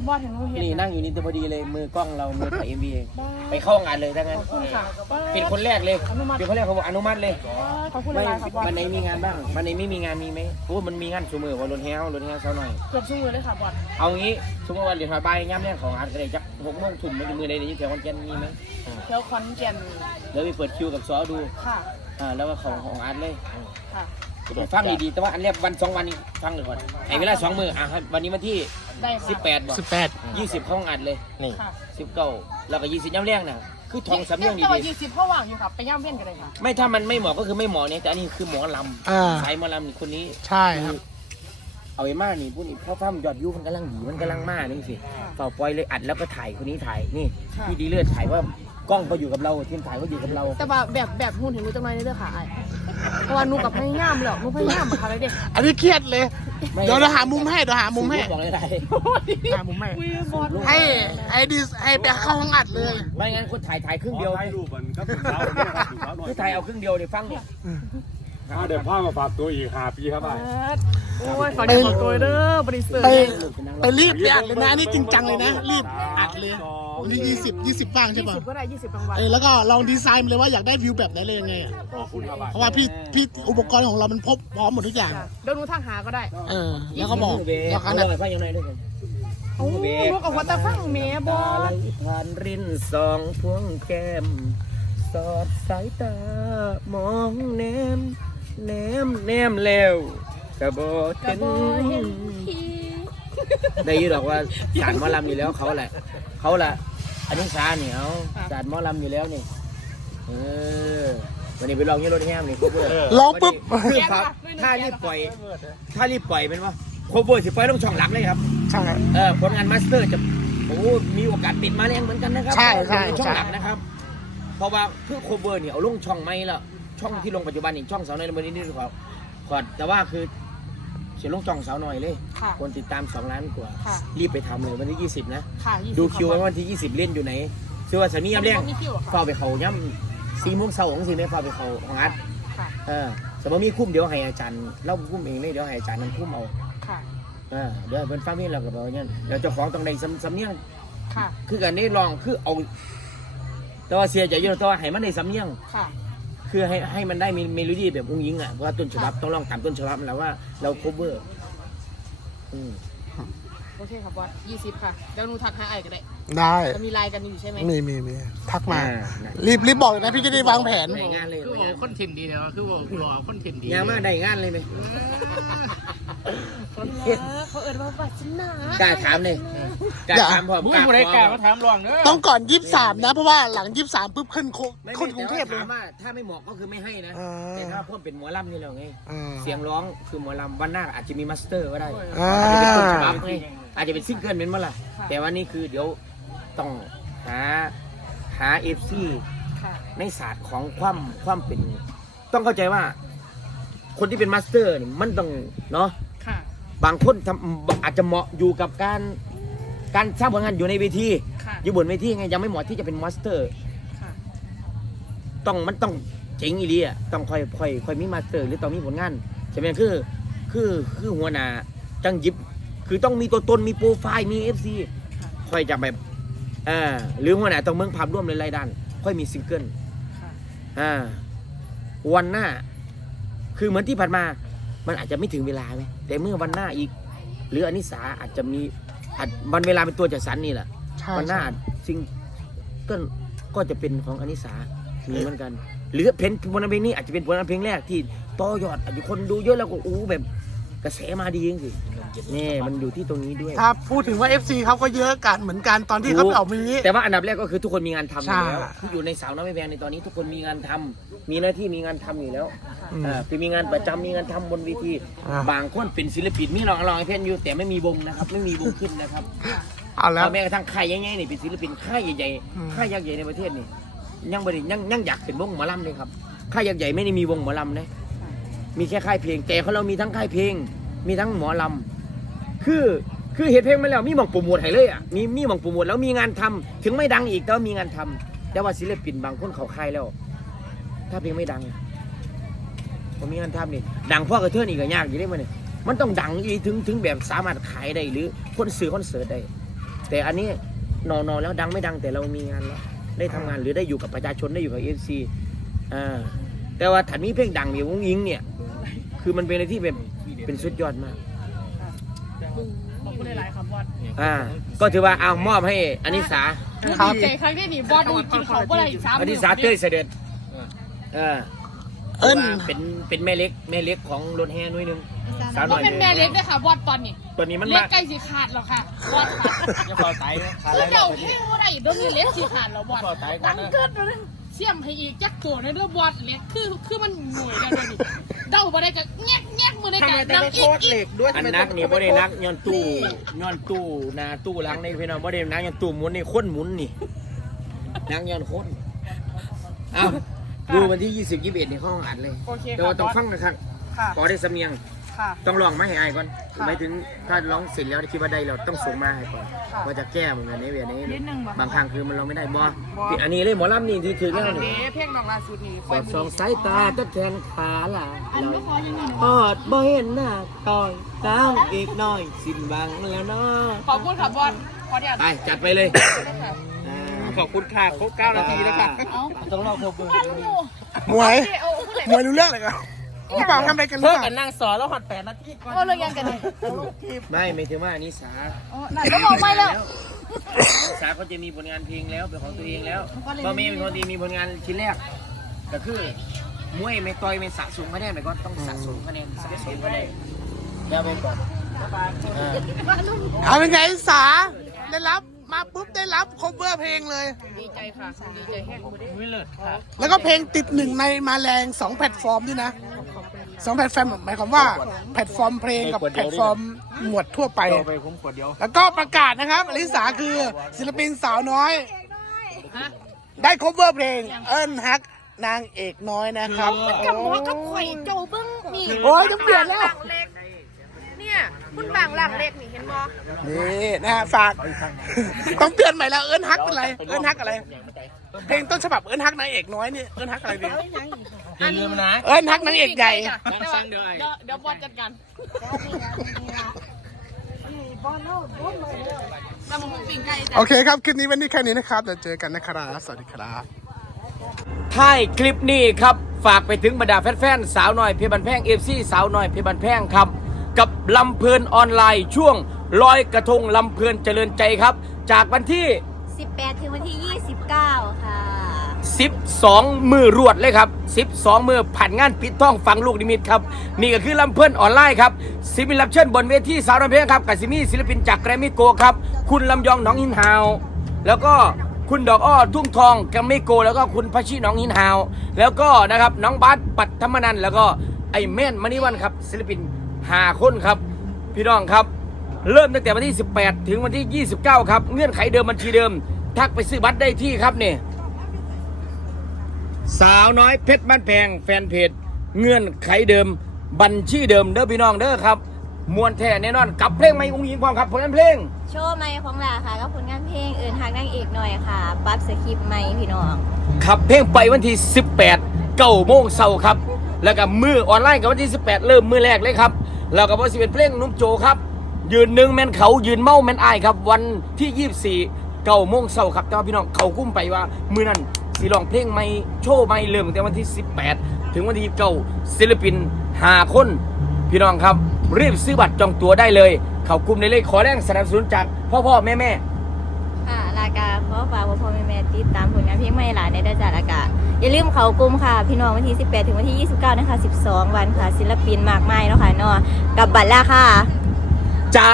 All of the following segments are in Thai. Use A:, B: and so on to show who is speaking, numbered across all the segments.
A: บอสเห็นหนูเห็น
B: นี่นั่งอยู่นี่พอดีเลยมือกล้องเรามือถ่ายMVไปเข้างานเลยถ้างั้นเป็นคนแรกเลยเป็นคนแรกเขาบอกอนุมัติเลย
A: ขอบคุณห
B: ไม่
A: ลายๆครับบอส
B: วันไหนมีงานบ้างวันไหนไม่มีงานมีไหมโอ้มันมีงานชั่วโมงว่ารถแฮวเช้าหน่อย
A: เกือบชั่วโมงเลยค่ะบอส
B: เอางี้ชั่วโมงวันเดี๋ยวบ่ายย่ำแรกของอาร์ตก็เลยจัก6 โมงทุ่มมือใดที่แถวคอนแก่นมีไหม
A: เที่ยวคอนแก่น
B: แล้วไปเปิดคิวกับซอดู
A: ค่ะ
B: แล้วก็ของอาร์ตเลย
A: ค่ะ
B: ฟังดีๆแต่ว่าอันแรกวัน2 วันนี้ฟังเลยก่อนให้เวลา2 มื้อวันนี้วันที่
A: ได้ค่ะ
B: 18บ่ 20เข้าอัดเลยนี่
A: ค่ะ
B: 19แล้วก็20ย่ำแรกน่ะคือทองสำเนียงดี
A: แต่ว่า20พ่อว่างอยู่ครับไปย่ำเว้นกันเลยค่ะ
B: ๆไม่ถ้ามันไม่เหมาะก็คือไม่เหมาะเนี่ยแต่อันนี้คือหมอลำสายหมอลำนี่คนนี้
C: ใช่ครับ
B: เอาไอ้มานี่พูดนี่พ่อฟ้ามยอดยูมันกำลังดีมันกำลังมานี่สิเฝ้าปล่อยเลยอัดแล้วก็ถ่ายคนนี้ถ่ายนี่พี่ดีเลือดถ่ายว่ากล้องก็อยู่กับเราทีมถ่ายก็อยู่กับเรา
A: แต่ว่าแบบหุ่นเห็นหนูจังเลยเด้อค่ะไอ้เพราะว่าหนูกับพยายามเลยหนูพยายามมาค่ะเลยเด็ก
C: อันนี้เครียดเลย เดี๋ยวเราหามุมให้หามุมให้
B: บอกเลยได้
C: หามุมให้
A: บอส
C: ให้ไปเข้าห้องอัดเลย
B: ไม่งั้นคนถ่ายครึ่งเดียว
D: ถ่ายรูปมันก็ถึงเช้าเนี่ยครับถึงเช้าหน่อย
B: คือถ่ายเอาครึ่งเดียวเดี๋ยวฟังเนี่ย
D: เดี๋ยวพ่อมาฝากตัวอีก5 ปีครับไอ้
A: โอ้ยฝากเด็กของตัวเด้อบริสุทธิ์
C: ไปรีบไปอัดเลยนะนี่จริงจังเลยนะ รีบอัดเลยวันที่20บ้างใช่ป่ะ
A: 20ก็ได้20รางวัล
C: แล้วก็ลองดีไซน์มาเลยว่าอยากได้วิวแบบไหนเลยยังไงอะ
D: ขอบคุณครับ
C: เพราะว่าพี่อุปกรณ์ของเรามันพร้อมหมดทุกอย่าง
A: เดี๋ยวหนูทักหาก็ได้
C: แล้วก็บอก
B: แล้ว
C: ว่า
B: กั
C: กัน น
B: เล
C: อะ
B: ยฟังยังไงด้วยกัน
A: โอ้ลูกกับหัวตาฟังเมียบอ
B: ไหล
A: ส
B: ผ่านรินสองพวงแก้มสอดสายตามองแนมแล้วกระบอกเห็นได้ยินหรอกว่าสารหมอลำอยู่แล้วเขาแหละอันนี้ซาเนี่ยเอาสารหมอลำอยู่แล้วนี่วันนี้ไปลองยี่รถแฮมนี่โคเวอร์
C: ลองปุ๊บ
B: คือครับถ้ารีบปล่อยเป็นว่าโคเวอร์สิปล่อยต้องช่องหลักเลยครับ
C: ใช่
B: ผลงานมาสเตอร์จะมีโอกาสติดมาแรงเหมือนกันนะครับ
C: ใช่
B: ช่องหลักนะครับเพราะว่าเพื่อโคเวอร์เนี่ยเอาลงช่องไม่ละช่องที่ลงปัจจุบันนี่ช่องสาวน้อยในวันนี้นี่ครับขอดแต่ว่าคือเสียลงช่องสาวน้อยเลย
A: ค่ะ
B: คนติดตาม2 ล้านกว่า
A: ค่ะ
B: รีบไปทำเลยวันที่20นะ
A: ค่ะ20
B: ดูคิวว่าวันที่20เล่นอยู่ไหนชื่อว่าสามีย้ำแรง
A: มีคิวเหรอคะ
B: เฝ้าไปเขาย่ำ4 โมงเช้าของสิแม่เฝ้าไปเขาของอัด
A: ค่ะ
B: สมมติมีคุ้มเดี๋ยวให้อาจารย์เล่าคุ้มเองเลยเดี๋ยวให้อาจารย์นั่นคุ้มเอา
A: ค่ะ
B: เดี๋ยวเป็นฟ้ามีเรากับเราเนี่ยเดี๋ยวเจ้าของต้องได้สำเนียง
A: ค่ะ
B: คือกันได้ลองคือเอาแต่ว่าเสียใจอยู่แต่ว่าให้มันได้สำเนียง
A: ค่ะ
B: คือให้มันได้มีเมโลดี้แบบอุ้งยิงอ่ะเพราะว่าต้นฉบับต้องลองตามต้นฉบับมันแล้วว่าเราโคเวอร์
A: โอเคครับบอส20ค่ะเดี๋ยวหนูทักหาไอ้ก็ได้
C: ได้
A: จะมีไลน์กันอยู่ใช่ไหม
C: มีทักมา รีบบอกเลยนะพี่จะได้วางแผน
B: ได้งานเลย
E: คือบอกคนถิ่นดีนะคือบอกคนถิ่นดี
B: งานมาได้งานเลยไหม
A: เขาเอิญว่าบัตรชนะ
B: กล้าถามเลยกล้าถามพอ
E: มึงผู้ใดกล้ามาถามรองเด้อ
C: ต้องก่อน23นะเพราะว่าหลัง23ปุ๊บขึ้นกรุงเทพเลย
B: ถามว่าถ้าไม่เหมาะก็คือไม่ให้นะ
C: อ่า
B: แต่ถ้าเพิ่มเป็นหมอลำนี่เราไง
C: อ่า
B: เสียงร้องคือหมอลำวันหน้าอาจจะมีมาสเตอร์ก็ได้
C: อ่า
B: อาจจะเป็นต้นฉบับไงอาจจะเป็นซิงเกิลเป็นเมื่อไหร่แต่ว่านี่คือเดี๋ยวต้องหาFC
A: ค่ะ
B: ในศาสตร์ของความเป็น ต้องเข้าใจว่า คนที่เป็นมาสเตอร์นี่มันต้องเนาะ
A: ค่ะ
B: บางคนอาจจะเหมาะอยู่กับการสร้างผลงานอยู่ในเวที
A: ค่ะ
B: อยู่บนเวทีไงยังไม่เหมาะที่จะเป็นมาสเตอร์
A: ค่ะ
B: มันต้องเจ๋งอีหลีอ่ะต้องค่อยมีมาสเตอร์หรือต้องมีผลงานใช่ไหมคือหัวหน้าจังยิบคือต้องมีตัวตนมีโปรไฟล์มี FC ค่อยจะแบบหรือหัวหน้าต้องเมืองภาพร่วมในรายด้านค่อยมีซิงเกิล
A: ค่ะ
B: วันหน้า คือเหมือนที่ผ่านมา มันอาจจะไม่ถึงเวลาไหมแต่เมื่อวันหน้าอีก หรืออนิสาอาจจะมีวันเวลาเป็นตัวจัดสรรนี่แหละ
C: ใช่
B: วันหน้าซิงเกิลก็จะเป็นของอนิสามีเหมือนกัน หรือเพลงผลงานเพลงนี้อาจจะเป็นผลงานเพลงแรกที่ต่อยอดอาจจะคนดูเยอะแล้วก็แบบกระแสมาดีจริงๆนี่มันอยู่ที่ตรงนี้ด้วย
C: ถ้าพูดถึงว่า FC เขาก็เยอะกันเหมือนกันตอนที่เขาไปออกมี
B: แต่ว่าอันดับแรกก็คือทุกคนมีงานทำอยู่แล้ว
C: ใช่
B: ที่อยู่ในสาวน้อยไม่แพงในตอนนี้ทุกคนมีงานทำมีหน้าที่มีงานทำอยู่แล้ว
C: อืม
B: คือมีงานประจำมีงานทำบนเวที บางคนเป็นศิลปินมีร้องเพลงอยู่แต่ไม่มีวงนะครับ ไม่มีวงขึ้นนะครับ
C: เอาแล้ว
B: แม้กระทั่งค่ายใหญ่ๆนี่เป็นศิลปินค่ายใหญ่
C: อืม
B: ๆค่ายยักษ์ใหญ่ในประเทศนี่ยังไม่ได้ยังอยากเป็นวงหมอลำเลยครับค่ายยักษ์ใหญ่ไม่ได้มีวงหมอลำนะมีแค่ค่ายเพลงแต่ของเรามีทั้งค่ายเพลง มีทั้งหมอลำคือเห็นเพลงมาแล้วมีหม่องโปรโมทให้เลยอ่ะมีหม่องโปรโมทแล้วมีงานทำถึงไม่ดังอีกแต่ว่ามีงานทำแต่ว่าศิลปินบางคนเขาค่ายแล้ว ถ้าเพลงไม่ดังผมมีงานทำนี่ดังพ่อกระเทือนอีกก็ยากอยู่ได้มั้ยเนี่ยมันต้องดังอีกถึงแบบสามารถขายได้หรือคนซื้อคอนเสิร์ตได้แต่อันนี้นอนแล้วดังไม่ดังแต่เรามีงานแล้วได้ทำงานหรือได้อยู่กับประชาชนได้อยู่กับ FC แต่ว่าถ้ามีเพลงดังอย่างวงยิงเนี่ยคือมันเป็นอะไรที่เป็นสุดยอดมาก
A: ขอบคุณหลายๆครับบอส
B: ก็ถือว่าเอามอบให้อนิสา
A: ดีใจครั้งที่นี่บอสดูกินเขาบ่ได้อีก3
B: อนิสาเต้ยเสด็จเป็นแม่เล็กของรถแห่น้อยนึงสาวหน่
A: ก็
B: อย
A: เป็นแม่เล็กด้วยค่ะบอสตอนนี้
B: ตัวนี้มัน
A: เล็ก
B: มา
A: ใกล้สิขาดแล้วค่ะบอสค่ะ
E: อย่าเฝ้าตายขาด
A: คือ
E: แล้ว
A: เจ้าเพ่งว่าไรเดี๋ยวนี้เล็กสิขาดแล้วบอสดังเกิดเลยเสี่ยมให้อีกจักโกในเรื่องบอสเล็กคือมันหน่วยแล้วนี่เด้าบ่ได้ก็แงกมือได้กันดังอีก
B: อันนักนี่บ่ได้นักย้อนตู้หน้าตู้หลังนี่พี่น้องบ่ได้นักย้อนตู้หมุนนี่คนหมุนนี่นักย้อนคนดูวันที่20 21นี่ห้องอัดเลย
A: โอเค
B: แต่ว่าต้องฟังนะครับ
A: ค่ะ
B: ขอได้สำเนียง
A: ค่ะ
B: ต้องลองมาให้อายก่อนหมายถึงถ้าร้องเสร็จแล้วคิดว่าได้เราต้องส่งมาให้ก่อน
A: ค่ะ
B: ว่าจะแก้เหมือนกันในเวลานี้
A: นิดนึงบ่
B: บางครั้งคือมันเราไม่ได้บ่อันนี้เลยหมอลำนี่ที่ถือ
A: อั
B: แล้ว
A: น
B: นี่
A: นี้เพลงน้องล่าสุดนี่
B: สอดส่องสายตาตะแคงขาล่ะ
A: อันนี้ขอยังไง
B: อดบ่เห็นหน้าต่อยตามอีกหน่อยสิ้นหวังแล้วเนาะ
A: ขอบคุณค่ะบอสขอเดี๋ยว
B: ไปจัดไปเลย
E: ขอบคุณค่ะครบ9 นาทีแล้วค่ะ
A: เอา
B: ต้องรอครบเลย
C: มวย
A: เอาผู้ใด
C: มวยรู้เรื่องเลยกันพี่เปล่าทำอะไรกันหรือ
E: เพิ่ง
C: เปล่า
E: กันนั่งสอนแล้วหอด8 นาทีก่อน
A: เอาเรื่องยังกันเลย
B: ไม่ถึงว่านิสา
A: นั่นก็บอกไม่แล้ว
B: นิสาเขาจะมีผลงานเพลงแล้วเป็นของตัวเองแล้วก็ไม่เป็นคนดีมีผลงานชิ้นแรกก็คือมวยไม่ต่อยไม่สะสมคะแนนไปก่อนต้องสะสมคะแนนสะสมคะแนนแล้วไปก่อน
C: เอาเป็นไงสาได้รับมาปุ๊บได้รับ cover เพลงเลย
A: ดีใจค่ะดีใจแห้ง
E: วิเลิศค่ะ
C: แล้วก็เพลงติด1ในมาแรง2แพลตฟอร์มด้วยนะ2แพลตฟอร์มหมายความว่าแพลตฟอร์มเพลงกับแพลตฟอร์มหมวดทั่วไป
E: ไปคุ้มขวดเดียว
C: แล้วก็ประกาศนะครับอลิสาคือศิลปินสาวน้อย ได้ cover เพลงเอิ้นฮักนางเอกน้อยนะครับ
A: กับหมอกับข่อยโจเบิ้งนี่
C: โอ้ยจะเปลี่ยนแล้ว
A: เนี่ยคุณบางหลังเล็กนี่เห็นบ่
C: นี่นะฮะฝากต้องเปลี่ยนใหม่แล้วเอิ้นฮักเป็นไรเอิ้นฮักอะไร เพลงต้นฉบับเอิ้นฮักนางเอกน้อยนี่เอิ้นฮักอะไรดี
E: อย่าลืมนะ
C: เอิ้นฮักนางเอกใหญ่
A: เดี๋ยวบอสจัดการแล้วมันปิ่งไก่จ้ะ
C: โอเคครับ คลิปนี้วันนี้แค่นี้นะครับเดี๋ยวเจอกันนะครับสวัสดีครับ
B: ท้ายคลิปนี้ครับฝากไปถึงบรรดาแฟนๆสาวน้อยเพชรบันแพงFCสาวน้อยเพชรบันแพงครับกับลำเพลินออนไลน์ช่วงลอยกระทงลำเพลินเจริญใจครับจากวันที่
F: 18 ถึงวันที่ 29 ค่ะ
B: 12 มือรวดเลยครับ12 มือผ่านงานปิดท้องฟังลูกนิมิตครับนี่ก็คือลำเพลินออนไลน์ครับศิลปินรับเชิญบนเวทีสาวน้อยเพลงครับกับซิมี่ศิลปินจากแกรมมี่โกครับคุณลำยองหนองหินฮาวแล้วก็คุณดอกอ้อทุ่งทองแกรมมี่โกแล้วก็คุณพัชชีหนองหินฮาวแล้วก็นะครับน้องบาสปัตธรรมนันท์แล้วก็ไอเม่นมณีวันครับศิลปิน5 คนครับพี่น้องครับเริ่มตั้งแต่วันที่18 ถึงวันที่ 29 ครับเงื่อนไขเดิมบัญชีเดิมทักไปซื้อบัตรได้ที่ครับเนี่ยสาวน้อยเพชรบ้านแพงแฟนเพจเงื่อนไขเดิมบัญชีเดิมเด้อพี่น้องเด้อครับมวนแท้แน่นอนกับเพลงใหม่อุ้งอิงความครับผลงานเพลง
F: โชว์ใหม่ของหลาค่ะกับผลงานเพลงเอิญฮักนางเอกหน่อยค่ะปรั๊บสคริปต์ใหม่พี่น้อง
B: ขับเพลงไปวันที่18 9 โมงเช้าครับแล้วก็มือออนไลน์กับวันที่18 เริ่มมือแรกเลยครับแล้วก็วัน11เพลงนุ่มโจครับยืนหนึ่งแมนเขายืนเมาแมนอายครับวันที่24 9 โมงเช้าครับแต่ว่าพี่น้องเขากุ้มไปว่ามือนั้นสีร้องเพลงใหม่โชว์ใหม่เริ่มตั้งแต่วันที่18 ถึงวันที่9ศิลปิน5 คนพี่น้องครับรีบซื้อบัตรจองตั๋วได้เลยเขากุ้มได้เลยขอแรงสนับสนุนจากพ่อแม่
F: ค่ะลากาขอฝากพ่อแม่ติดตามผลงานเพลงใหม่หลานในด้านจากลากาอย่าลืมเขากลุ่มค่ะพี่น้องวันที่18 ถึงวันที่ 29 นะคะ12 วันค่ะศิลปินมากมายแล้วค่ะเนาะกับบัตรราคา
B: จาก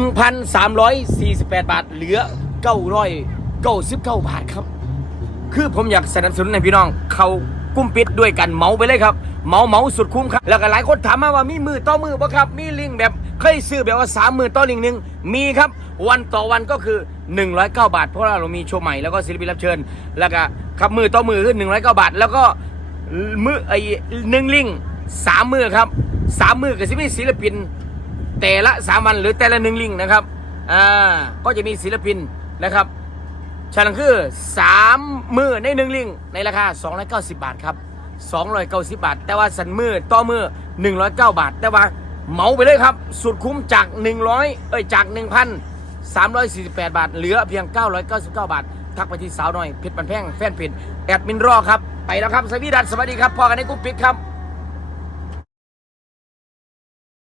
B: 1,348 บาทเหลือ999 บาทครับคือผมอยากสนับสนุนให้พี่น้องเขากุ้มปิดด้วยกันเมาไปเลยครับเมาสุดคุ้มครับแล้วก็หลายคนถามมาว่ามีมือต่อมือป่ะครับมีลิงก์แบบเคยซื้อแบบว่า3 มือต่อลิงก์หนึ่งมีครับวันต่อวันก็คือ109 บาทเพราะเรามีโชว์ใหม่แล้วก็ศิลปินรับเชิญแล้วก็ครับมือต่อมือคือ109 บาทแล้วก็มือไอ้1ลิงก์3 มือครับ3 มือก็จะมีศิลปินแต่ละ3 วันหรือแต่ละ1ลิงก์นะครับก็จะมีศิลปินนะครับฉะนั้นคือ3 มือใน1ลิงก์ในราคา290 บาทครับ290 บาทแต่ว่าสันมือต่อมือ109 บาทแต่ว่าเหมาไปเลยครับสุดคุ้มจากจาก 348 บาทเหลือเพียง 999 บาททักไปที่สาวน้อยเพชรบันแพงแฟนเพจแอดมินรอครับไปแล้วครับสวีดัสสวัสดีครับพอกันในกรุ๊ปปิดครับ